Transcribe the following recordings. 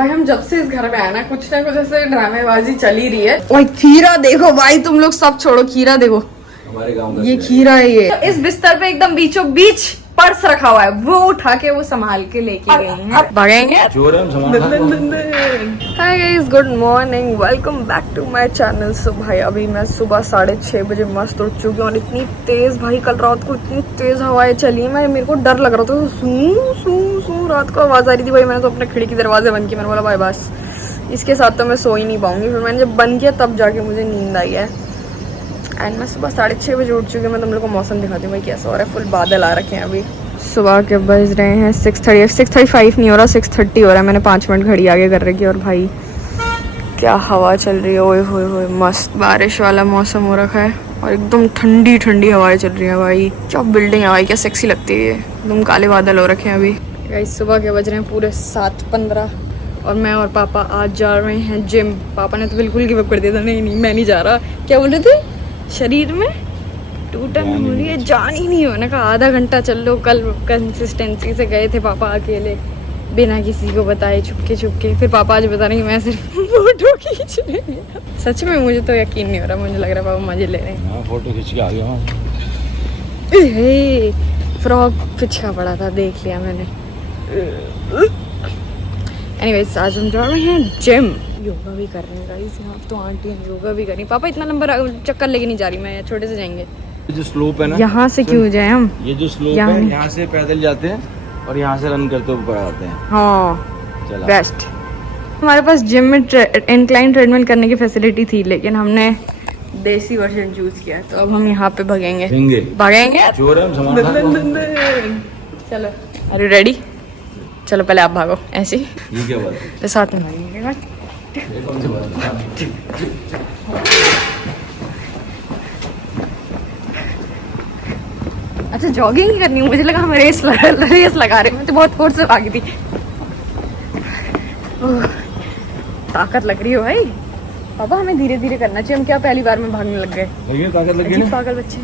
भाई हम जब से इस घर में आए ना कुछ ऐसे ड्रामेबाजी चल ही रही है। भाई खीरा देखो भाई, तुम लोग सब छोड़ो, खीरा देखो, हमारे गांव का ये खीरा है। ये इस बिस्तर पे एकदम बीचों बीच पर्स रखा हुआ है, वो उठा के वो संभाल के लेके गए हैं। भागेंगे। Hi guys, good morning, welcome back to my channel. So भाई अभी मैं सुबह 6:30 बजे मस्त उठ चुकी हूँ और इतनी तेज भाई कल रात को इतनी तेज हवाएं चली, मेरे को डर लग रहा था, सू सू सू रात को आवाज आ रही थी भाई। मैंने तो अपने खिड़की दरवाजे बंद किए, मैंने बोला भाई बस इसके साथ तो मैं सो ही नहीं पाऊंगी। फिर मैंने जब बंद किया तब जाके मुझे नींद आई है। एंड मैं सुबह 6:30 बजे उठ चुकी हूँ। मैं तुम लोग को मौसम दिखाती हूँ भाई कैसा हो रहा है। फुल बादल आ रखे हैं। अभी सुबह के बज रहे हैं 6:35 नहीं हो रहा, 6:30 हो रहा है। मैंने 5 मिनट घड़ी आगे कर रखी और भाई क्या हवा चल रही है, ओए होए होए, मस्त बारिश वाला मौसम हो रखा है और एकदम ठंडी ठंडी हवाएं चल रही है भाई। क्या बिल्डिंग है भाई, क्या सेक्सी लगती है ये। एकदम काले बादल हो रखे हैं। अभी गाइस सुबह के बज रहे हैं पूरे 7:15 और मैं और पापा आज जा रहे हैं जिम। पापा ने तो बिल्कुल गिव अप कर दिया था, नहीं मैं नहीं जा रहा। क्या बोल रहे थे, शरीर में टूटन हो रही है, जान ही नहीं हो ना। कहा आधा घंटा चल लो। कल कंसिस्टेंसी से गए थे पापा अकेले बिना किसी को बताए, चुपके। फिर पापा आज बता रहे मैं सिर्फ फोटो खींच रही हूँ। सच में मुझे तो यकीन नहीं हो रहा, मुझे लग रहा है पापा मजे ले रहे हैं। फोटो खींच के आ गया। फ्रॉक पिछका पड़ा था, देख लिया मैंने। एनीवेज आज हम जा रहे हैं जिम, योगा भी कर रहे हैं गाइस। यहाँ तो आंटी योगा भी कर रही। पापा इतना लंबा चक्कर लेके नहीं जा रही मैं, छोटे से जाएंगे। जो स्लोप है ना, यहाँ से क्यों जाए हम, ये जो स्लोप है यहाँ से पैदल जाते हैं और यहाँ से रन करते ऊपर आते हैं। हाँ बेस्ट। हमारे पास जिम में इंक्लाइन ट्रेडमिल करने की फैसिलिटी थी, लेकिन हमने देसी वर्जन चूज किया, तो अब हम यहाँ पे भागेंगे। चलो, अरे रेडी, चलो पहले आप भागो ऐसे ही। ये क्या बात है? तो साथ में भागेंगे। अच्छा जॉगिंग ही करनी है, मुझे लगा हम रेस लगा रहे हैं। मैं तो बहुत फोर्स से भागी थी। ताकत लग रही है भाई। पापा हमें धीरे धीरे करना चाहिए, हम क्या पहली बार में भागने लग गए। ताकत लग गई, पागल बच्चे।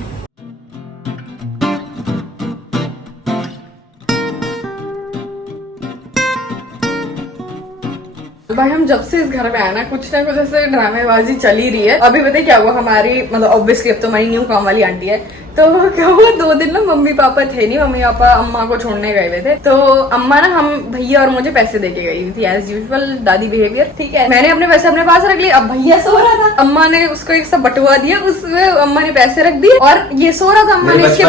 भाई हम जब से इस घर में आए ना कुछ ऐसे ड्रामेबाजी चल ही रही है। अभी बताइए क्या हुआ, हमारी मतलब ऑब्वियसली अब तो हमारी न्यू काम वाली आंटी है, तो क्या हुआ 2 दिन ना मम्मी पापा थे नहीं। मम्मी पापा अम्मा को छोड़ने गए हुए थे, तो अम्मा ना हम भैया और मुझे पैसे देके गई थी एज यूजुअल, दादी बिहेवियर। ठीक है, मैंने अपने पैसे अपने पास रख लिए। अब भैया सो रहा था, अम्मा ने उसको एक सब बटुआ दिया, उसमें अम्मा ने पैसे रख दिए और ये सो रहा था। अम्मा ने इसके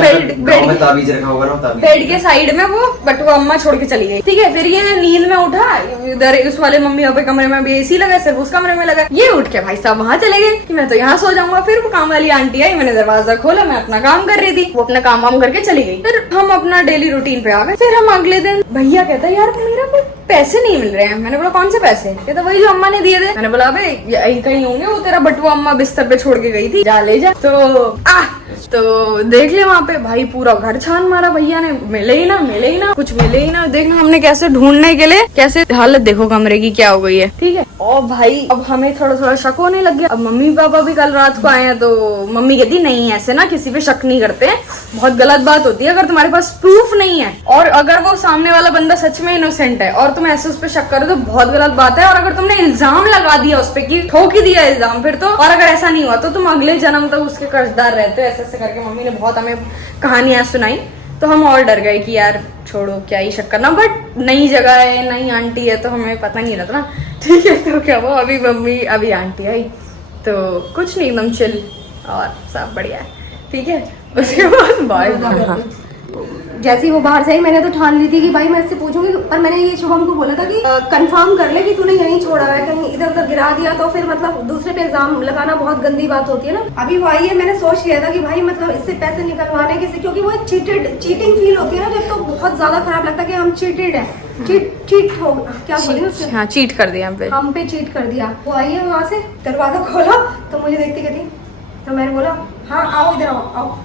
बेड के साइड में वो बटुआ अम्मा छोड़ के चली गई। ठीक है, फिर ये नींद में उठा, इधर उस वाले मम्मी पापा कमरे में भी एसी लगा, सिर्फ उस कमरे में लगा। ये उठ के भाई साहब वहां चले गए कि मैं तो यहाँ सो जाऊंगा। फिर वो काम वाली आंटी आई, मैंने दरवाजा खोला, मैं अपना काम कर रही थी, वो अपना काम वाम करके चली गई। फिर हम अपना डेली रूटीन पे आ गए। फिर हम अगले दिन, भैया कहता यार मेरा कोई पैसे नहीं मिल रहे हैं। मैंने बोला कौन से पैसे? कहता वही जो अम्मा ने दिए थे। मैंने बोला अबे यही कहीं होंगे, वो तेरा बटुआ अम्मा बिस्तर पे छोड़ के गई थी, जा ले जा। तो देख ले वहाँ पे भाई पूरा घर छान मारा भैया ने, मिले ही ना, कुछ मिले ही ना। देखना हमने कैसे ढूंढने के लिए, कैसे हालत देखो कमरे की क्या हो गई है। ठीक है, और भाई अब हमें थोड़ा शक होने लग गया। अब मम्मी पापा भी कल रात को आए हैं, तो मम्मी कहती नहीं ऐसे ना किसी पे शक नहीं करते हैं, बहुत गलत बात होती है अगर तुम्हारे पास प्रूफ नहीं है, और अगर वो सामने वाला बंदा सच में इनोसेंट है और तुम ऐसे उस पर शक करो तो बहुत गलत बात है। और अगर तुमने इल्जाम लगा दिया उस पर कि ठोक ही दिया इल्जाम, फिर तो, और अगर ऐसा नहीं हुआ तो तुम अगले जन्म तक उसके कर्जदार रहते हो। ऐसे करके मम्मी ने बहुत हमें कहानियां सुनाई, तो हम और डर गए कि यार छोड़ो क्या ही शक करना। बट नई जगह है, नई आंटी है, तो हमें पता नहीं रहता ना। ठीक है, तो क्या वो अभी मम्मी अभी आंटी आई तो कुछ नहीं, एकदम चिल और सब बढ़िया है। ठीक है, उसके बाद बाय। जैसे ही वो बाहर से आई मैंने तो ठान ली थी कि भाई मैं इससे पूछूंगी, पर मैंने ये शुभम को बोला था कि कंफर्म कर ले कि तूने यहीं छोड़ा है, कहीं इधर उधर गिरा दिया तो फिर मतलब दूसरे पे इल्जाम लगाना बहुत गंदी बात होती है ना। अभी वो आई है, मैंने सोच लिया था कि भाई मतलब इससे पैसे निकलवाने के से, क्योंकि वो चीटिंग फील होती है ना जब, तो बहुत ज्यादा खराब लगता है कि हम चीटेड है, चीट हो क्या बोले, हाँ चीट कर दिया हम पे चीट कर दिया। वो आई है वहाँ से, दरवाजा खोला तो मुझे देखती कहती, तो मैंने बोला हाँ आओ इधर आओ।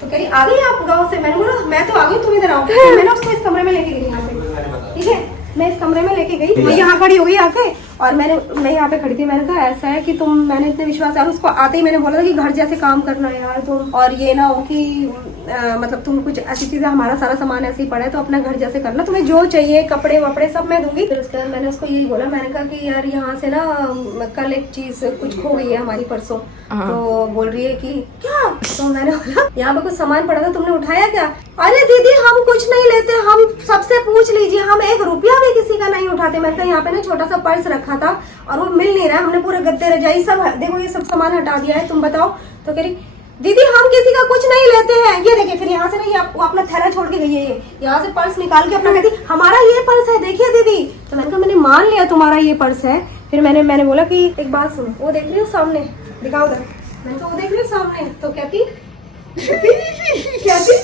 तो कह रही आ गई आप गाँव से? मैंने बोला मैं तो आ गई, तुम इधर आओ। तो मैंने उसको इस कमरे में लेके गई यहाँ से। ठीक है, मैं इस कमरे में लेके गई, वो यहाँ खड़ी हो गई आके और मैं यहाँ पे खड़ी थी, मैंने कहा ऐसा है कि मैंने इतने विश्वास, और उसको आते ही मैंने बोला था कि घर जैसे काम करना है यार तुम, और ये ना हो कि मतलब तुम कुछ ऐसी चीजें, हमारा सारा सामान ऐसे ही पड़ा है तो अपना घर जैसे करना, तुम्हें जो चाहिए कपड़े वपड़े सब मैं दूंगी। फिर उसके बाद मैंने उसको यही बोला, मैंने कहा कि यार यहाँ से ना कल एक चीज कुछ खो गई है हमारी परसों, तो बोल रही है कि क्या, तो मैंने बोला यहाँ पे कुछ सामान पड़ा था तुमने उठाया क्या? अरे दीदी हम कुछ नहीं लेते, हम सबसे पूछ लीजिए, हम 1 रुपया भी किसी का नहीं उठाते। मैंने कहा यहाँ पे ना छोटा सा पर्स रखा था और वो मिल नहीं रहा है, हमने पूरे गद्दे रजाई सब देखो ये सब सामान हटा दिया है, तुम बताओ। तो कह रही दीदी हम किसी का कुछ नहीं लेते हैं, ये देखिए। फिर यहाँ से ना ये वो अपना थैला छोड़ के गई है, यहाँ से पर्स निकाल के अपना कहती हमारा ये पर्स है देखिए दीदी। तो मैंने कहा मैंने मान लिया तुम्हारा ये पर्स है। फिर मैंने बोला कि एक बात सुनो, वो देख रही हो सामने, दिखाओ उधर। मैंने कहा वो देख रही हो सामने, तो कहती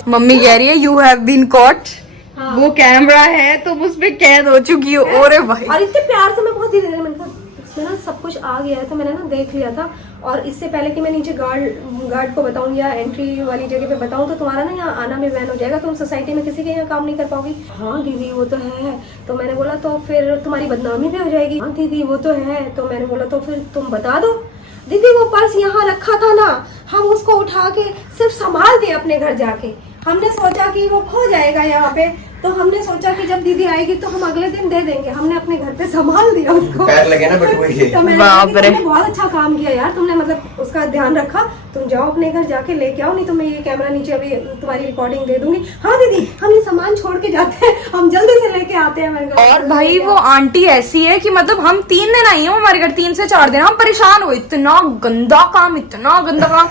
मम्मी कह रही है यू हैव बीन कॉट, वो कैमरा है तुम उस पे कैद हो चुकी हो। ओरे भाई, और इतने प्यार से मैं बहुत धीरे धीरे, मैंने कहा इसमें ना सब कुछ आ गया है, तो मैंने ना देख लिया था। और इससे पहले कि मैं नीचे गार्ड को बताऊं या एंट्री वाली जगह पे बताऊं, तो तुम्हारा ना यहाँ आना भी बैन हो जाएगा, तुम सोसाइटी में किसी के यहाँ काम नहीं कर पाओगी। हाँ दीदी वो तो है। तो मैंने बोला तो फिर तुम्हारी बदनामी भी हो जाएगी। हाँ दीदी वो तो है। तो मैंने बोला तो फिर तुम बता दो। दीदी वो पर्स यहाँ रखा था ना, हम उसको उठा के सिर्फ संभाल दिए अपने घर जाके, हमने सोचा कि वो खो जाएगा यहाँ पे, तो हमने सोचा कि जब दीदी आएगी तो हम अगले दिन दे देंगे, हमने अपने घर पे संभाल दिया उसको। पैर लगे ना बटुए के। तो मैंने कहा कि तुमने बहुत अच्छा काम किया यार, तुमने मतलब उसका ध्यान रखा, तुम जाओ अपने घर जाके लेके आओ, नहीं तो मैं ये कैमरा नीचे अभी तुम्हारी रिकॉर्डिंग दे दूंगी। हाँ दीदी हम ये सामान छोड़ के जाते हैं, हम जल्दी से लेके आते हैं। मैंने और भाई वो आंटी ऐसी है कि मतलब हम 3 दिन आई हैं हमारे घर, 3 से 4 दिन हम परेशान हो, इतना गंदा काम, इतना गंदा काम।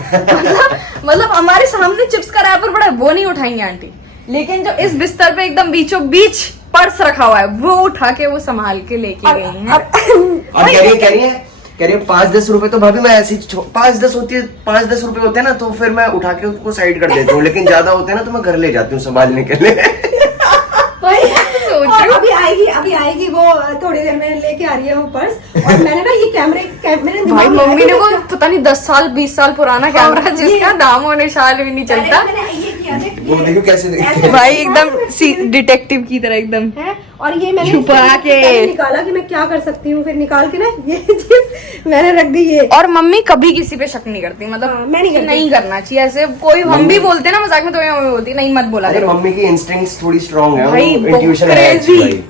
मतलब हमारे सामने चिप्स का रैपर पड़ा है वो नहीं उठाएंगे आंटी, लेकिन जो इस बिस्तर पे एकदम बीचों बीच पर्स रखा हुआ है वो उठा के वो संभाल के लेके गई हैं। और कह रही है 5-10 रुपए तो भाभी मैं ऐसी 5-10 होती है, 5-10 रुपए होते हैं ना तो फिर मैं उठा के उसको साइड कर देती हूँ, लेकिन ज्यादा होते हैं ना तो मैं घर ले जाती हूँ संभालने के लिए। और अभी आएगी वो थोड़ी देर में लेके आ रही है वो पर्स। और मैंने ना ये कैमरे भाई मम्मी ने वो पता नहीं 10 साल 20 साल पुराना कैमरा जिसका नाम और निशान भी नहीं चलता, वो देखो कैसे भाई एकदम डिटेक्टिव की तरह एकदम है। और ये मैंने छुपा के निकाला कि मैं क्या कर सकती हूँ, फिर निकाल के ना ये चीज मैंने रख दी ये। और मम्मी कभी किसी पे शक नहीं करती, मतलब मैं नहीं करना चाहिए ऐसे। कोई हम भी बोलते हैं ना मजाक में, तो मम्मी बोलती नहीं मत बोला अगर मम्मी की इंस्टिंक्ट्स थोड़ी स्ट्रांग है, भाई, इंट्यूशन है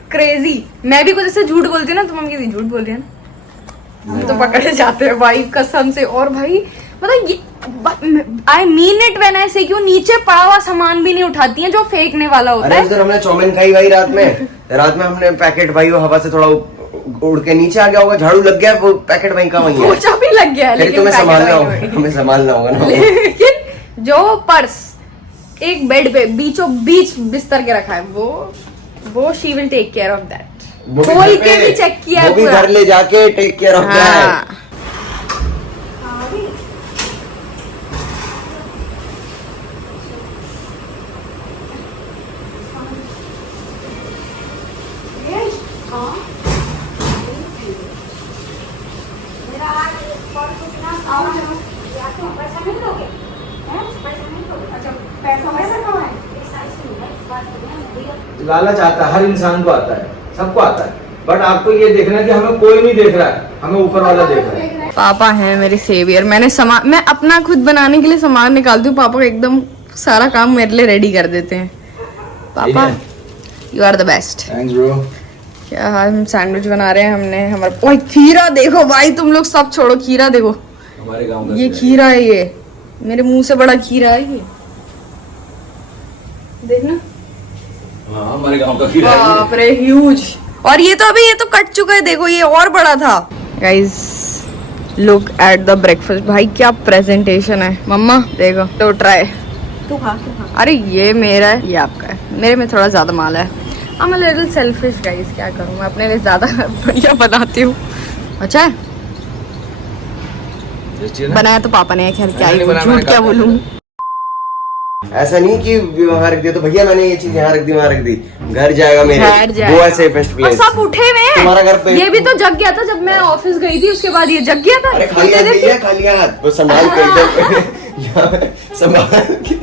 क्रेजी। मैं भी कुछ ऐसे झूठ बोलती हूँ ना तो मम्मी कहती झूठ बोलती है ना, हम तो पकड़े जाते हैं भाई कसम से। और भाई मतलब ये I mean it when I से, क्यों नीचे पड़ा हुआ सामान भी नहीं उठाती हैं जो फेंकने वाला होता है। उस दिन हमने चाउमीन खाई भाई रात में हमने पैकेट भाई वो हवा से थोड़ा उड़ के नीचे आ गया होगा, झाड़ू लग गया, वो पैकेट वहीं का वहीं है, पोछा भी लग गया, लेकिन तुम्हें संभालना होगा ना। लेकिन जो पर्स एक बेड पे बीचों बीच बिस्तर के रखा है वो she will take care of that. खोल के भी चेक किया है, वो भी घर ले जाके टेक केयर ऑफ दैट। लालच आता है, हर इंसान को आता है, सबको आता है, बट आपको ये देखना है कि हमें कोई नहीं देख रहा है, हमें ऊपर वाला देख रहा है। पापा है मेरे सेवियर। मैं अपना खुद बनाने के लिए सामान निकालती हूँ, पापा एकदम सारा काम मेरे लिए रेडी कर देते हैं। Papa you are the best. Thanks bro. क्या हम सैंडविच बना रहे हैं हमने, हमारा ओए खीरा देखो भाई, तुम लोग सब छोड़ो, खीरा देखो, हमारे गांव ये खीरा है, ये मेरे मुंह से बड़ा खीरा है ये, देखना। हाँ हमारे गांव का खीरा है। बाप रे ह्यूज। और ये तो कट चुका है, देखो ये और बड़ा था। Guys look at the breakfast, भाई क्या प्रेजेंटेशन है। मम्मा देखो, तो ट्राई। तू खा। अरे ये मेरा है, ये आपका है, मेरे में थोड़ा ज्यादा माल है। I'm a little selfish guys, क्या करूँ मैं, अपने लिए ज्यादा बढ़िया बनाती हूँ। अच्छा है बनाया तो पापा ने, खैर क्या ही झूठ क्या बोलूँ। ऐसा नहीं कि वहाँ रख दिया तो भैया मैंने ये चीज यहाँ रख दी वहाँ रख दी, घर जाएगा मेरे, गोवा सेफेस्ट और प्लेस। सब उठे हुए हैं, तुम्हारा घर पे ये भी तो जग गया था जब मैं ऑफिस गई थी, उसके बाद ये जग गया था। अरे खाली हाथ वो संभाल के एकदम संभाल के